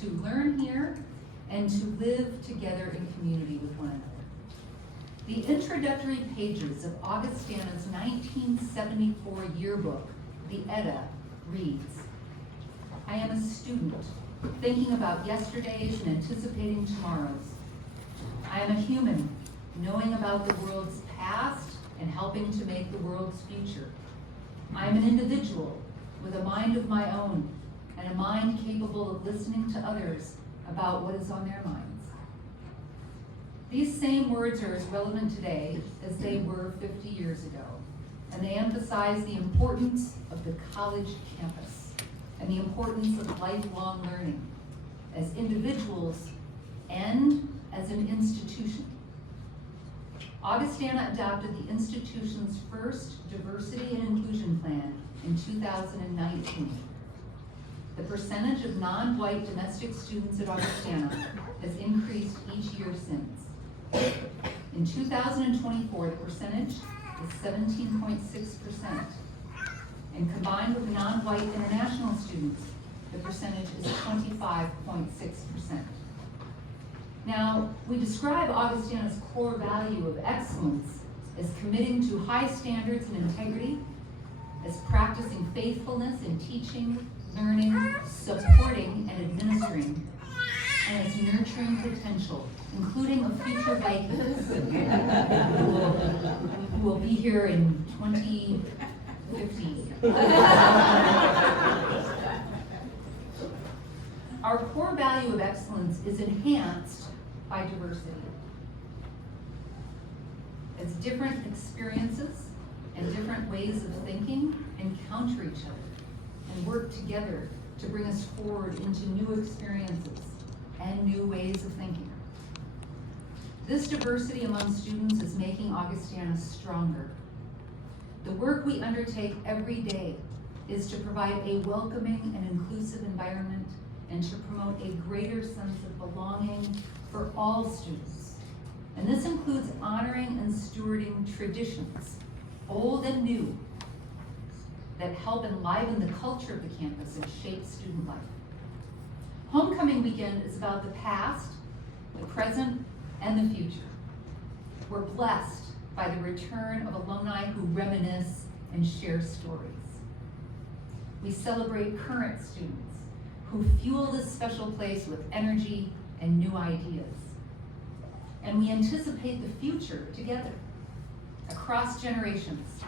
to learn here and to live together in community with one another. The introductory pages of Augustana's 1974 yearbook, the Edda, reads, "I am a student, thinking about yesterdays and anticipating tomorrows. I am a human, knowing about the world's past and helping to make the world's future. I am an individual with a mind of my own and a mind capable of listening to others about what is on their minds." These same words are as relevant today as they were 50 years ago, and they emphasize the importance of the college campus and the importance of lifelong learning as individuals and as an institution. Augustana adopted the institution's first diversity and inclusion plan in 2019. The percentage of non-white domestic students at Augustana has increased each year since. In 2024, the percentage is 17.6%, and combined with non-white international students, the percentage is 25.6%. Now, we describe Augustana's core value of excellence as committing to high standards and integrity, as practicing faithfulness in teaching, learning, supporting, and administering, and as nurturing potential, including a future Vikings who will be here in 2050. Our core value of excellence is enhanced by diversity, as different experiences and different ways of thinking encounter each other and work together to bring us forward into new experiences and new ways of thinking. This diversity among students is making Augustana stronger. The work we undertake every day is to provide a welcoming and inclusive environment and to promote a greater sense of belonging for all students. And this includes honoring and stewarding traditions, old and new, that help enliven the culture of the campus and shape student life. Homecoming weekend is about the past, the present, and the future. We're blessed by the return of alumni who reminisce and share stories. We celebrate current students who fuel this special place with energy and new ideas. And we anticipate the future together, across generations,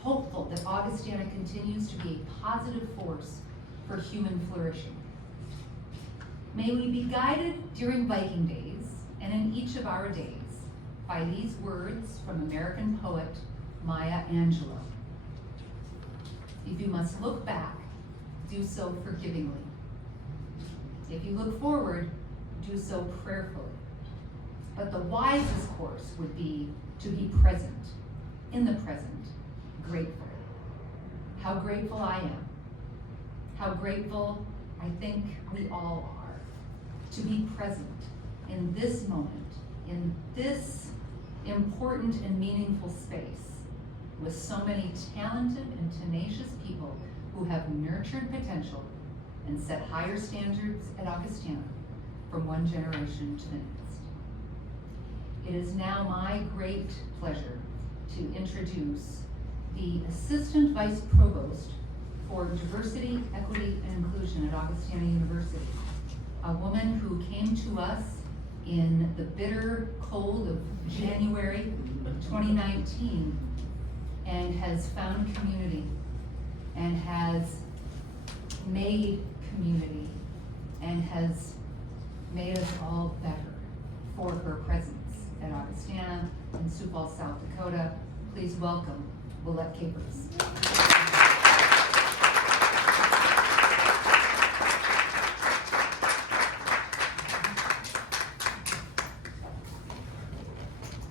hopeful that Augustana continues to be a positive force for human flourishing. May we be guided during Viking days and in each of our days by these words from American poet Maya Angelou. If you must look back, do so forgivingly. If you look forward, do so prayerfully. But the wisest course would be to be present, in the present, grateful. How grateful I am. How grateful I think we all are to be present in this moment, in this important and meaningful space with so many talented and tenacious people who have nurtured potential and set higher standards at Augustana from one generation to the next. It is now my great pleasure to introduce the Assistant Vice Provost for Diversity, Equity, and Inclusion at Augustana University, a woman who came to us in the bitter cold of January 2019 and has found community and has made community and has made us all better for her presence at Augustana and Sioux Falls, South Dakota. Please welcome Willette Capers.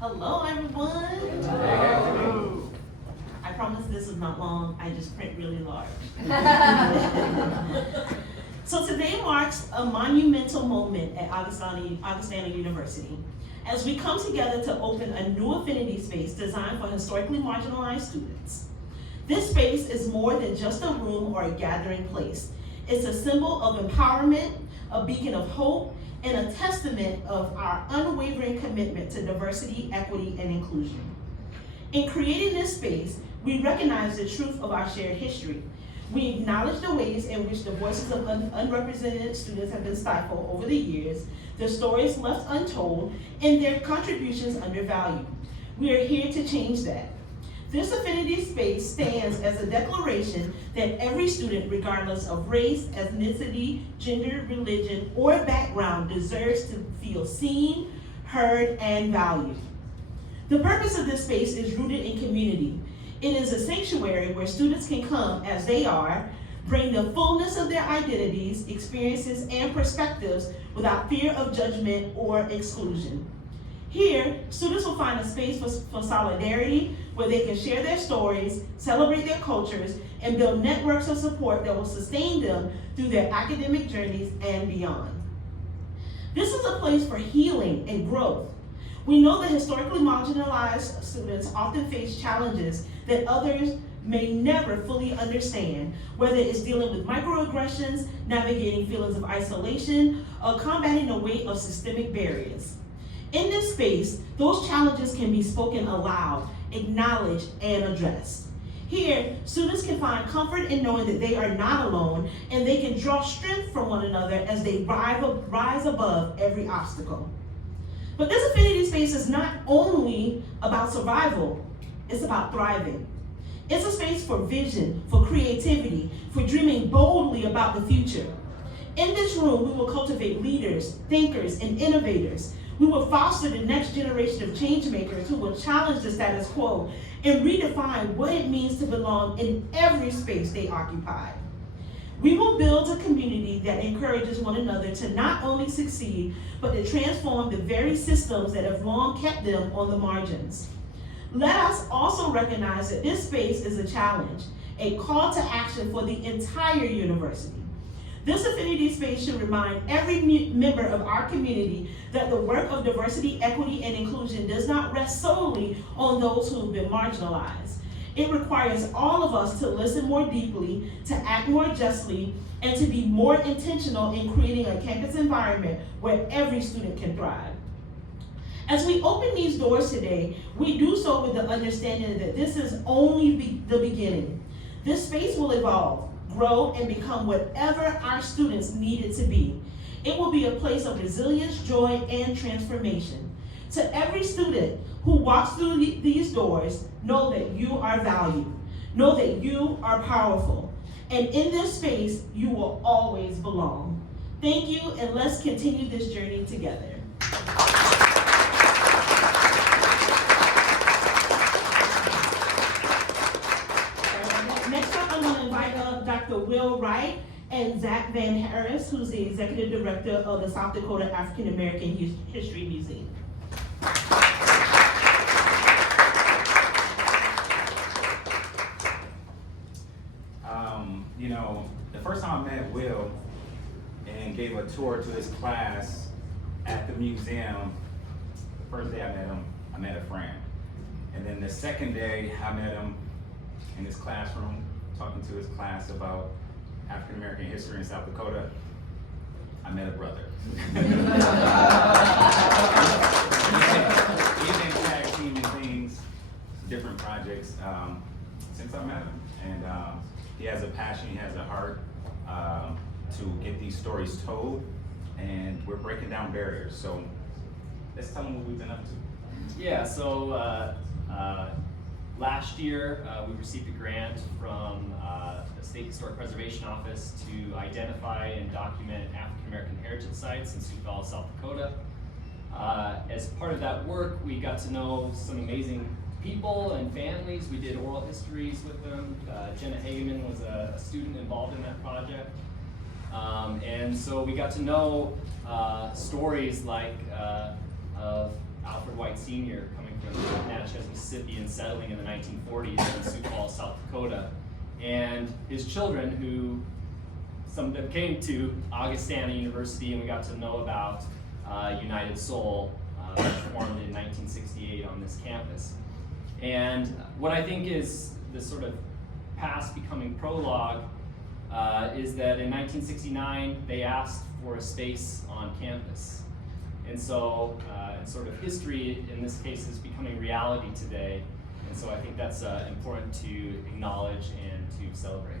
Hello, everyone. Hello. I promise this is not long. I just print really large. So today marks a monumental moment at Augustana University as we come together to open a new affinity space designed for historically marginalized students. This space is more than just a room or a gathering place. It's a symbol of empowerment, a beacon of hope, and a testament of our unwavering commitment to diversity, equity, and inclusion. In creating this space, we recognize the truth of our shared history. We acknowledge the ways in which the voices of unrepresented students have been stifled over the years, their stories left untold, and their contributions undervalued. We are here to change that. This affinity space stands as a declaration that every student, regardless of race, ethnicity, gender, religion, or background, deserves to feel seen, heard, and valued. The purpose of this space is rooted in community. It is a sanctuary where students can come as they are, bring the fullness of their identities, experiences, and perspectives without fear of judgment or exclusion. Here, students will find a space for solidarity where they can share their stories, celebrate their cultures, and build networks of support that will sustain them through their academic journeys and beyond. This is a place for healing and growth. We know that historically marginalized students often face challenges that others may never fully understand, whether it's dealing with microaggressions, navigating feelings of isolation, or combating the weight of systemic barriers. In this space, those challenges can be spoken aloud, acknowledged, and addressed. Here, students can find comfort in knowing that they are not alone, and they can draw strength from one another as they rise above every obstacle. But this affinity space is not only about survival, it's about thriving. It's a space for vision, for creativity, for dreaming boldly about the future. In this room, we will cultivate leaders, thinkers, and innovators. We will foster the next generation of change makers who will challenge the status quo and redefine what it means to belong in every space they occupy. We will build a community that encourages one another to not only succeed, but to transform the very systems that have long kept them on the margins. Let us also recognize that this space is a challenge, a call to action for the entire university. This affinity space should remind every member of our community that the work of diversity, equity, and inclusion does not rest solely on those who have been marginalized. It requires all of us to listen more deeply, to act more justly, and to be more intentional in creating a campus environment where every student can thrive. As we open these doors today, we do so with the understanding that this is only the beginning. This space will evolve, grow, and become whatever our students need it to be. It will be a place of resilience, joy, and transformation. To every student who walks through these doors, know that you are valued. Know that you are powerful. And in this space, you will always belong. Thank you, and let's continue this journey together. Next up, I'm going to invite up Dr. Will Wright and Zach Van Harris, who's the Executive Director of the South Dakota African American History Museum. The first time I met Will and gave a tour to his class at the museum, the first day I met him, I met a friend. And then the second day I met him in his classroom, talking to his class about African American history in South Dakota, I met a brother. He's been tag teaming things, different projects since I met him. And he has a passion, he has a heart to get these stories told, and we're breaking down barriers. So let's tell them what we've been up to. Yeah, so last year we received a grant from the State Historic Preservation Office to identify and document African American heritage sites in Sioux Falls, South Dakota. As part of that work, we got to know some amazing people and families. We did oral histories with them. Jenna Hageman was a student involved in that project. And so we got to know stories like of Alfred White Sr. coming from Natchez, Mississippi and settling in the 1940s in Sioux Falls, South Dakota. And his children, who some of them came to Augustana University, and we got to know about United Soul, which formed in 1968 on this campus. And what I think is the sort of past becoming prologue is that in 1969 they asked for a space on campus. And so sort of history in this case is becoming reality today. And so I think that's important to acknowledge and to celebrate.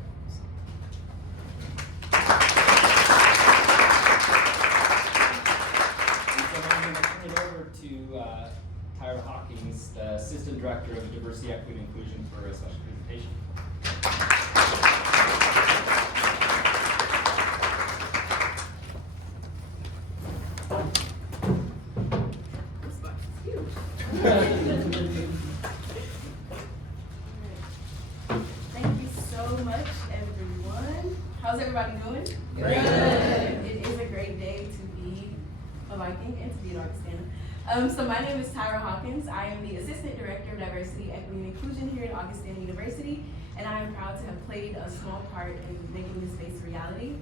I'm going to turn it over to Tyra Hawkins, the Assistant Director of Diversity, Equity, and Inclusion, for a special presentation. Thank you so much, everyone. How's everybody doing? Great. It is a great day to be a Viking and to be an Augustana. So my name is Tyra Hawkins. I am the Assistant Director of Diversity, Equity, and Inclusion here at Augustana University, and I am proud to have played a small part in making this space a reality.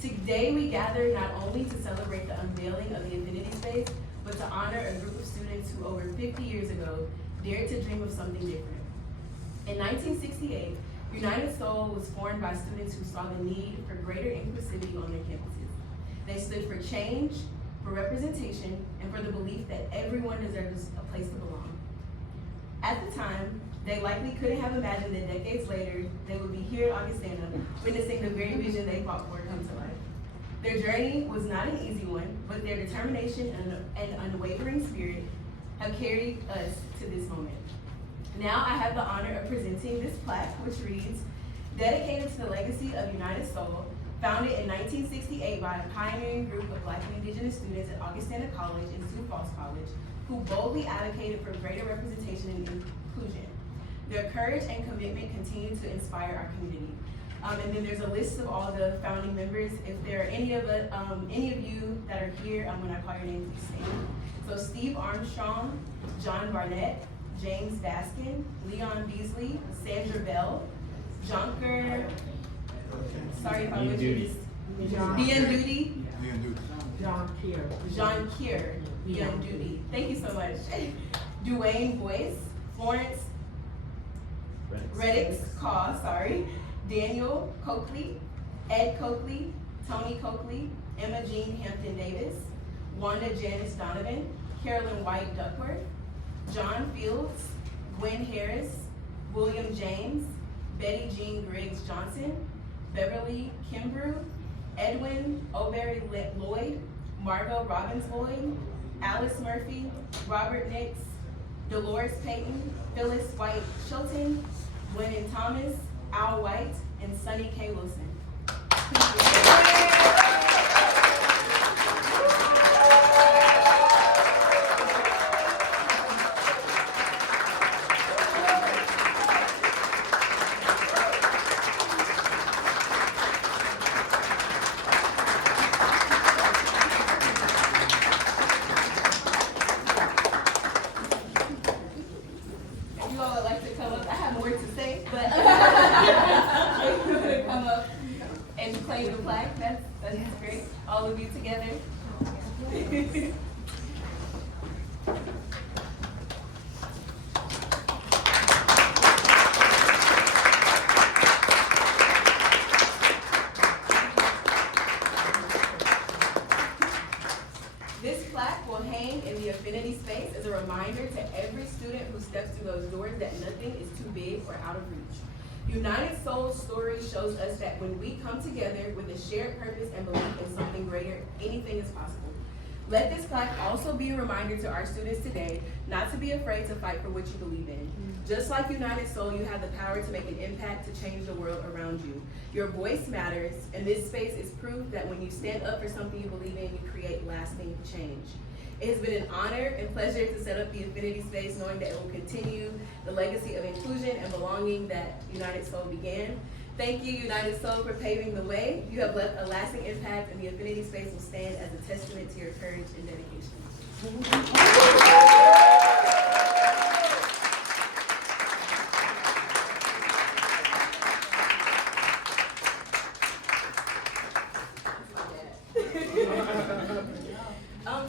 Today we gather not only to celebrate the unveiling of the Affinity Space, but to honor a group of students who over 50 years ago dared to dream of something different. In 1968, United Soul was formed by students who saw the need for greater inclusivity on their campuses. They stood for change, for representation, and for the belief that everyone deserves a place to belong. At the time, they likely couldn't have imagined that decades later, they would be here at Augustana, witnessing the very vision they fought for come to life. Their journey was not an easy one, but their determination and unwavering spirit have carried us to this moment. Now I have the honor of presenting this plaque, which reads, "Dedicated to the legacy of United Soul, founded in 1968 by a pioneering group of Black and Indigenous students at Augustana College and Sioux Falls College, who boldly advocated for greater representation and inclusion. Their courage and commitment continue to inspire our community." And then there's a list of all the founding members. If there are any of you that are here, when I call your name, please stand. So Steve Armstrong, John Barnett, James Baskin, Leon Beasley, Sandra Bell, Jonker, sorry if I butchered this, Bian Duty, John Kier, Bian Duty, thank you so much. Dwayne Boyce, Florence Reddix Caw, Daniel Coakley, Ed Coakley, Tony Coakley, Emma Jean Hampton Davis, Wanda Janice Donovan, Carolyn White Duckworth, John Fields, Gwen Harris, William James, Betty Jean Griggs Johnson, Beverly Kimbrough, Edwin O'Berry Lloyd, Margot Robbins Lloyd, Alice Murphy, Robert Nix, Dolores Payton, Phyllis White Shelton, Gwennon Thomas, Al White, and Sonny K. Wilson. This plaque will hang in the Affinity Space as a reminder to every student who steps through those doors that nothing is too big or out of reach. United Soul's story shows us that when we come together with a shared purpose and belief in something greater, anything is possible. Let this plaque also be a reminder to our students today not to be afraid to fight for what you believe in. Just like United Soul, you have the power to make an impact to change the world around you. Your voice matters, and this space is proof that when you stand up for something you believe in, you create lasting change. It has been an honor and pleasure to set up the Affinity Space, knowing that it will continue the legacy of inclusion and belonging that United Soul began. Thank you, United Soul, for paving the way. You have left a lasting impact, and the Affinity Space will stand as a testament to your courage and dedication.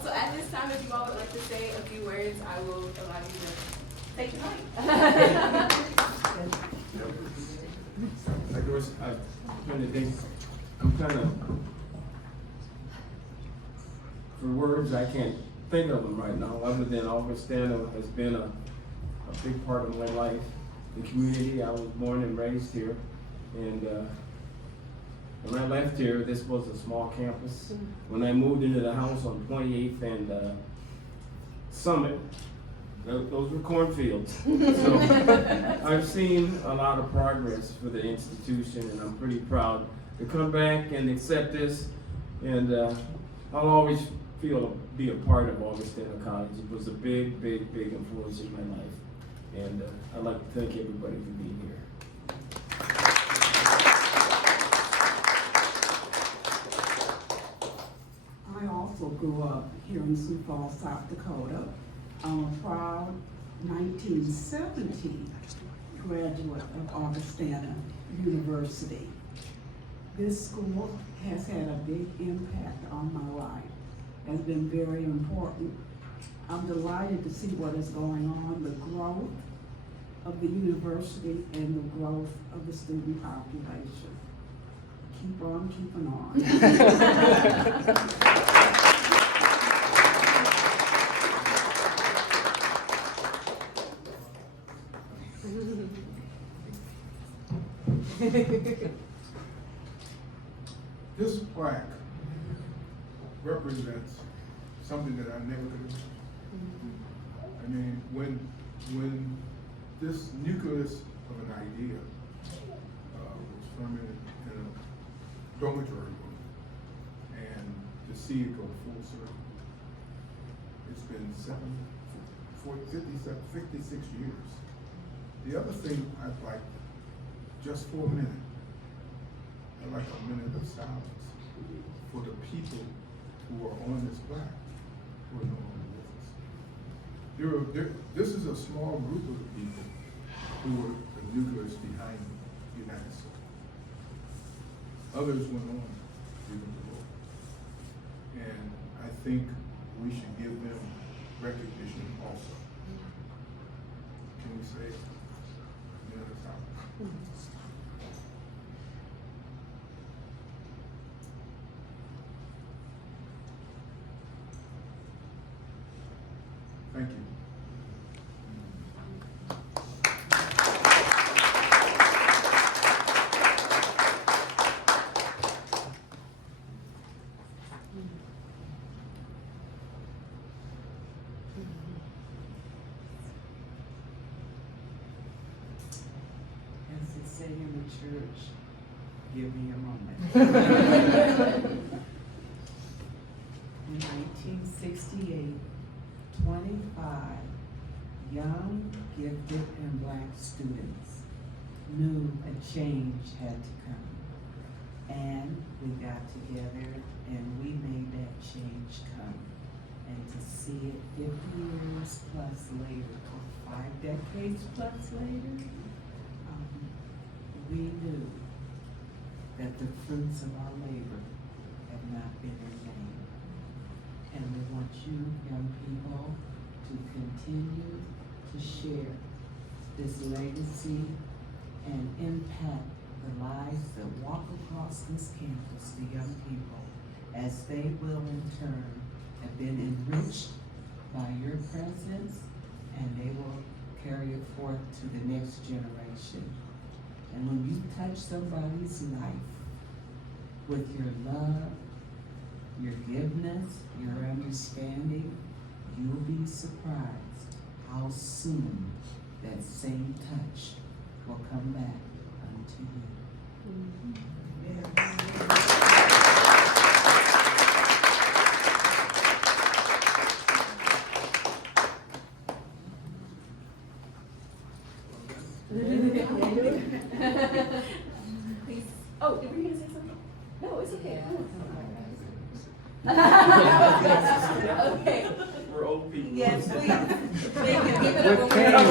So at this time, if you all would like to say a few words, I will allow you to take the mic. Like there was, trying to think, I'm kind of, for words, I can't think of them right now, other than Augustana has been a big part of my life. The community, I was born and raised here, and when I left here, this was a small campus. When I moved into the house on 28th and Summit, those were cornfields. So I've seen a lot of progress for the institution, and I'm pretty proud to come back and accept this. And I'll always be a part of Augustana College. It was a big, big, big influence in my life. And I'd like to thank everybody for being here. I also grew up here in Sioux Falls, South Dakota. I'm a proud 1970 graduate of Augustana University. This school has had a big impact on my life. Has been very important. I'm delighted to see what is going on, the growth of the university and the growth of the student population. Keep on keeping on. This plaque represents something that I never could have. I mean, when this nucleus of an idea was fermented in a dormitory room, and to see it go full circle, it's been 56 years. The other thing I'd like, just for a minute, I'd like a minute of silence for the people who are on this plaque, who are no longer with us. This is a small group of people who were the nucleus behind the United States. Others went on to the world. And I think we should give them recognition also. Can we say a minute of silence? Thank you. As they say in the church, give me a moment. In 1968, 25 young, gifted, and Black students knew a change had to come. And we got together and we made that change come. And to see it 50 years plus later, or 5 decades plus later, we knew that the fruits of our labor have not been in vain. And we want you, young people, to continue to share this legacy and impact the lives that walk across this campus, the young people, as they will in turn have been enriched by your presence, and they will carry it forth to the next generation. And when you touch somebody's life with your love, your forgiveness, your understanding, you'll be surprised how soon that same touch will come back unto you. Please. Oh, were you gonna say something? No, it's okay. Okay. We're old people. Yes, please. Thank you. Give it up.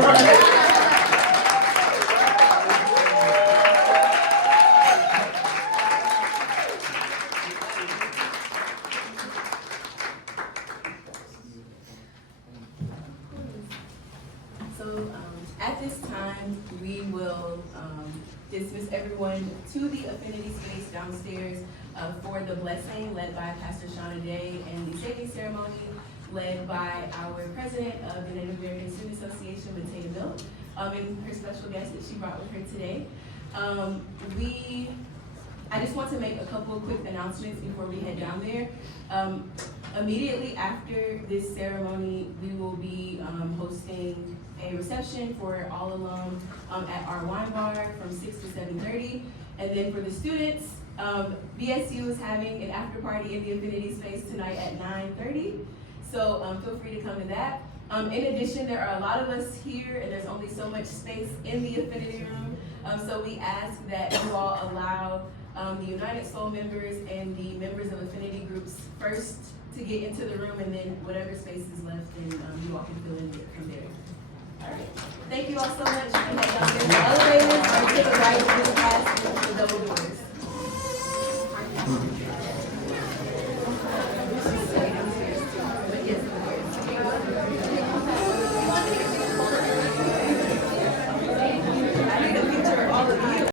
So at this time, we will dismiss everyone to the Affinity Space downstairs for the blessing led by Pastor Shauna Day and the sacred ceremony led by our president of the Native American Student Association, Matea Mill, and her special guest that she brought with her today. I just want to make a couple of quick announcements before we head down there. Immediately after this ceremony, we will be hosting a reception for all alum at our wine bar from 6 to 7:30. And then for the students, BSU is having an after party in the Affinity Space tonight at 9:30. So feel free to come to that. In addition, there are a lot of us here and there's only so much space in the Affinity Room. So we ask that you all allow the United Soul members and the members of affinity groups first to get into the room, and then whatever space is left, and you all can fill in from there. All right. Thank you all so much. You can head down there in the elevators or to the right of the class with the double doors.